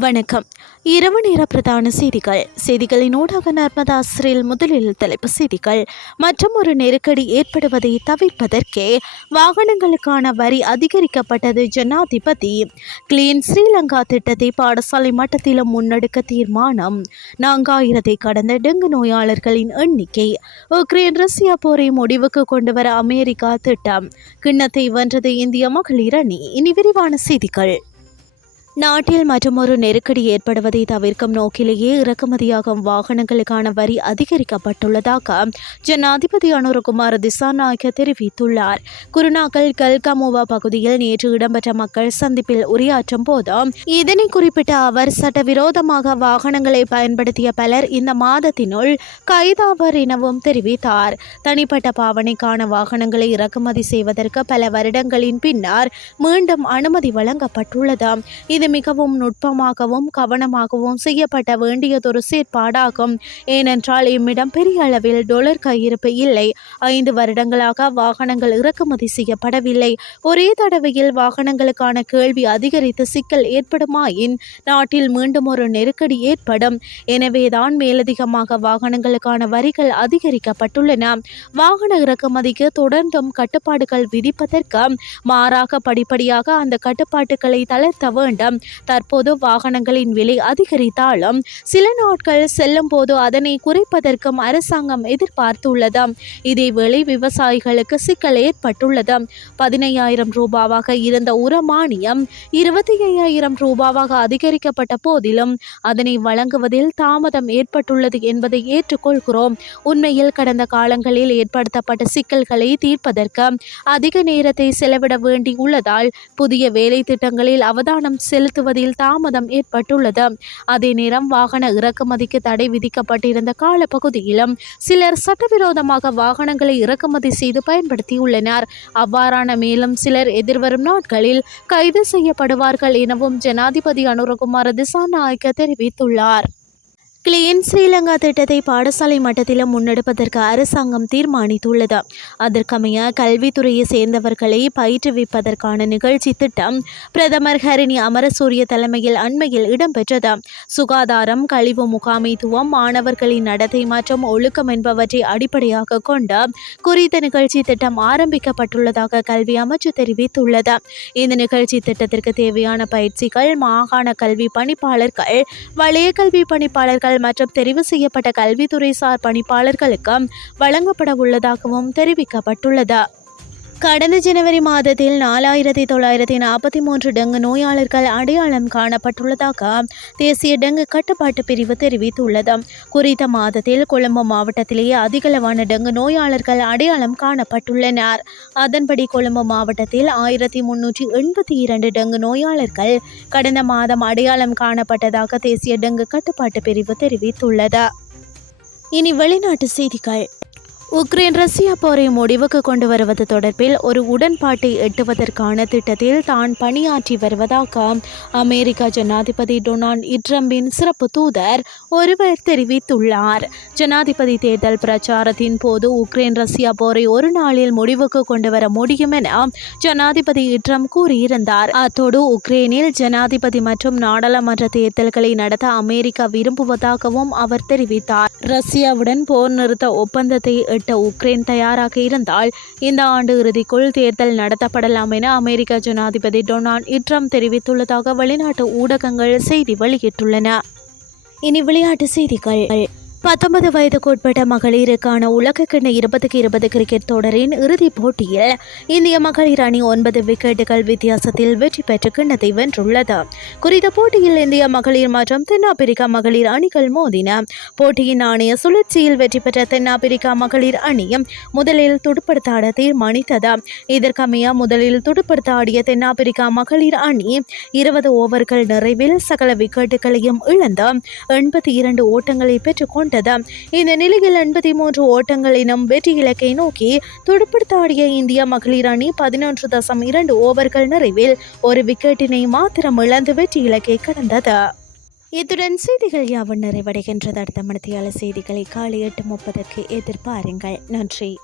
வணக்கம். இரவு நேர பிரதான செய்திகள். செய்திகளின் ஊடாக நர்மதா சிறையில் முதலில் தலைப்பு செய்திகள். மற்றும் ஒரு நெருக்கடி ஏற்படுவதை தவிர்ப்பதற்கே வாகனங்களுக்கான வரி அதிகரிக்கப்பட்டது ஜனாதிபதி. கிளீன் ஸ்ரீலங்கா திட்டத்தை பாடசாலை மட்டத்திலும் முன்னெடுக்க தீர்மானம். நான்காயிரத்தை கடந்த டெங்கு நோயாளர்களின் எண்ணிக்கை. உக்ரைன் ரஷ்யா போரை முடிவுக்கு கொண்டுவர அமெரிக்கா திட்டம். கிண்ணத்தை வென்றது இந்திய மகளிர் அணி. இனி விரிவான செய்திகள். நாட்டில் மற்றொரு நெருக்கடி ஏற்படுவதை தவிர்க்கும் நோக்கிலேயே இறக்குமதியாகும் வாகனங்களுக்கான வரி அதிகரிக்கப்பட்டுள்ளதாக ஜனாதிபதி அனுரகுமார் திசாநாயக்க தெரிவித்துள்ளார். குருநாகல் கல்கமோவா பகுதியில் நேற்று இடம்பெற்ற மக்கள் சந்திப்பில் உரையாற்றும் போது இதனை குறிப்பிட்ட அவர் சட்டவிரோதமாக வாகனங்களை பயன்படுத்திய பலர் இந்த மாதத்தினுள் கைதாவர் எனவும் தெரிவித்தார். தனிப்பட்ட பாவனைக்கான வாகனங்களை இறக்குமதி செய்வதற்கு பல வருடங்களின் பின்னர் மீண்டும் அனுமதி வழங்கப்பட்டுள்ளது. இது மிகவும் நுட்பமாகவும் கவனமாகவும் செய்யப்பட்ட வேண்டியதொரு செயற்பாடாகும். ஏனென்றால் இம்மிடம் பெரிய அளவில் டொலர் கையிருப்பு இல்லை. ஐந்து வருடங்களாக வாகனங்கள் இறக்குமதி செய்யப்படவில்லை. ஒரே தடவையில் வாகனங்களுக்கான கேள்வி அதிகரித்து சிக்கல் ஏற்படுமாயின் நாட்டில் மீண்டும் ஒரு நெருக்கடி ஏற்படும். எனவேதான் மேலதிகமாக வாகனங்களுக்கான வரிகள் அதிகரிக்கப்பட்டுள்ளன. வாகன இறக்குமதிக்கு தொடர்ந்தும் கட்டுப்பாடுகள் விதிப்பதற்கு மாறாக படிப்படியாக அந்த கட்டுப்பாட்டுகளை தளர்த்த வேண்டும். தற்போது வாகனங்களின் விலை அதிகரித்தாலும் சில நாட்கள் செல்லும் போது அதனை குறைப்பதற்கும் அரசாங்கம் எதிர்பார்த்துள்ளது. இதேவேளை விவசாயிகளுக்கு சிக்கல் ஏற்பட்டுள்ளது. பதினையாயிரம் ரூபாவாக இருந்த உரமானியம் இருபத்தி ஐயாயிரம் ரூபாவாக அதிகரிக்கப்பட்ட போதிலும் அதனை வழங்குவதில் தாமதம் ஏற்பட்டுள்ளது என்பதை ஏற்றுக்கொள்கிறோம். உண்மையில் கடந்த காலங்களில் ஏற்படுத்தப்பட்ட சிக்கல்களை தீர்ப்பதற்கு அதிக நேரத்தை செலவிட வேண்டியுள்ளதால் புதிய வேலை திட்டங்களில் அவதானம் செலுத்துவதில் தாமதம் ஏற்பட்டுள்ளது. அதே நேரம் வாகன இறக்குமதிக்கு தடை விதிக்கப்பட்டிருந்த காலப்பகுதியிலும் சிலர் சட்டவிரோதமாக வாகனங்களை இறக்குமதி செய்து பயன்படுத்தியுள்ளனர். அவ்வாறான மேலும் சிலர் எதிர்வரும் நாட்களில் கைது செய்யப்படுவார்கள் எனவும் ஜனாதிபதி அனுரகுமார திசாநாயக்க தெரிவித்துள்ளார். கிளீன் ஸ்ரீலங்கா திட்டத்தை பாடசாலை மட்டத்திலும் முன்னெடுப்பதற்கு அரசாங்கம் தீர்மானித்துள்ளது. அதற்கமைய கல்வித்துறையை சேர்ந்தவர்களை பயிற்றுவிப்பதற்கான நிகழ்ச்சி திட்டம் பிரதமர் ஹரிணி அமரசூரிய தலைமையில் அண்மையில் இடம்பெற்றது. சுகாதாரம் கழிவு முகாமைத்துவம் மாணவர்களின் நடத்தை மற்றும் ஒழுக்கம் என்பவற்றை அடிப்படையாக கொண்டு குறித்த நிகழ்ச்சி திட்டம் ஆரம்பிக்கப்பட்டுள்ளதாக கல்வி அமைச்சு தெரிவித்துள்ளது. இந்த நிகழ்ச்சி திட்டத்திற்கு தேவையான பயிற்சிகள் மாகாண கல்வி பணிப்பாளர்கள் வலய கல்வி பணிப்பாளர்கள் மற்றும் தெரிவு செய்யப்பட்ட கல்வித்துறை சார் பணிப்பாளர்களுக்கு வழங்கப்பட உள்ளதாகவும் தெரிவிக்கப்பட்டுள்ளது. கடந்த ஜனவரி மாதத்தில் நாலாயிரத்தி தொள்ளாயிரத்தி நாற்பத்தி மூன்று டெங்கு நோயாளர்கள் அடையாளம் காணப்பட்டுள்ளதாக தேசிய டெங்கு கட்டுப்பாட்டு பிரிவு தெரிவித்துள்ளது. குறித்த மாதத்தில் கொழும்பு மாவட்டத்திலேயே அதிகளவான டெங்கு நோயாளர்கள் அடையாளம் காணப்பட்டுள்ளனர். அதன்படி கொழும்பு மாவட்டத்தில் ஆயிரத்தி முன்னூற்றி எண்பத்தி இரண்டு டெங்கு நோயாளர்கள் கடந்த மாதம் அடையாளம் காணப்பட்டதாக தேசிய டெங்கு கட்டுப்பாட்டு பிரிவு தெரிவித்துள்ளது. இனி வெளிநாட்டு செய்திகள். உக்ரைன் ரஷ்யா போரை முடிவுக்கு கொண்டு வருவது தொடர்பில் ஒரு உடன்பாட்டை எட்டுவதற்கான திட்டத்தில் தான் பணியாற்றி வருவதாக அமெரிக்க ஜனாதிபதி டொனால்ட் இட்ரம்பின் சிறப்பு தூதர் ஒருவர் தெரிவித்துள்ளார். ஜனாதிபதி தேர்தல் பிரச்சாரத்தின் போது உக்ரைன் ரஷ்யா போரை ஒரு நாளில் முடிவுக்கு கொண்டு வர முடியும் என ஜனாதிபதி இட்ரம் கூறியிருந்தார். அத்தோடு உக்ரைனில் ஜனாதிபதி மற்றும் நாடாளுமன்ற தேர்தல்களை நடத்த அமெரிக்கா விரும்புவதாகவும் அவர் தெரிவித்தார். ரஷ்யாவுடன் போர் நிறுத்த ஒப்பந்தத்தை எட்ட உக்ரைன் தயாராக இருந்தால் இந்த ஆண்டு இறுதிக்குள் தேர்தல் நடத்தப்படலாம் என அமெரிக்க ஜனாதிபதி டொனால்ட் இட்ரம் தெரிவித்துள்ளதாக வெளிநாட்டு ஊடகங்கள் செய்தி வெளியிட்டுள்ளன. இனி விளையாட்டு செய்திகள். பத்தொன்பது வயதுக்குட்பட்ட மகளிருக்கான உலகக்கிண்ண இருபதுக்கு இருபது கிரிக்கெட் தொடரின் இறுதிப் போட்டியில் இந்திய மகளிர் அணி ஒன்பது விக்கெட்டுகள் வித்தியாசத்தில் வெற்றி பெற்று கிண்ணத்தை வென்றுள்ளது. குறித்த போட்டியில் இந்திய மகளிர் மற்றும் தென்னாப்பிரிக்கா மகளிர் அணிகள் மோதின. போட்டியின் ஆணைய சுழற்சியில் வெற்றி பெற்ற தென்னாப்பிரிக்கா மகளிர் அணி முதலில் துடுப்படுத்தாட தீர்மானித்தது. இதற்கமைய முதலில் துடுப்படுத்த ஆடிய தென்னாப்பிரிக்கா மகளிர் அணி இருபது ஓவர்கள் நிறைவில் சகல விக்கெட்டுகளையும் இழந்து எண்பத்தி இரண்டு ஓட்டங்களை பெற்றுக்கொண்டு கொண்டது. இந்த நிலையில் எண்பத்தி மூன்று ஓட்டங்களினும் வெற்றி இலக்கை நோக்கி துடுப்படுத்தாடிய இந்திய மகளிர் அணி பதினொன்று தசம் இரண்டு ஓவர்கள் நிறைவில் ஒரு விக்கெட்டினை மாத்திரம் இழந்து வெற்றி இலக்கை கடந்தது. இத்துடன் செய்திகள் யாவும் நிறைவடைகின்றது. அடுத்த மணித்தியால செய்திகளை காலை எட்டு முப்பதற்கு எதிர்பாருங்கள். நன்றி.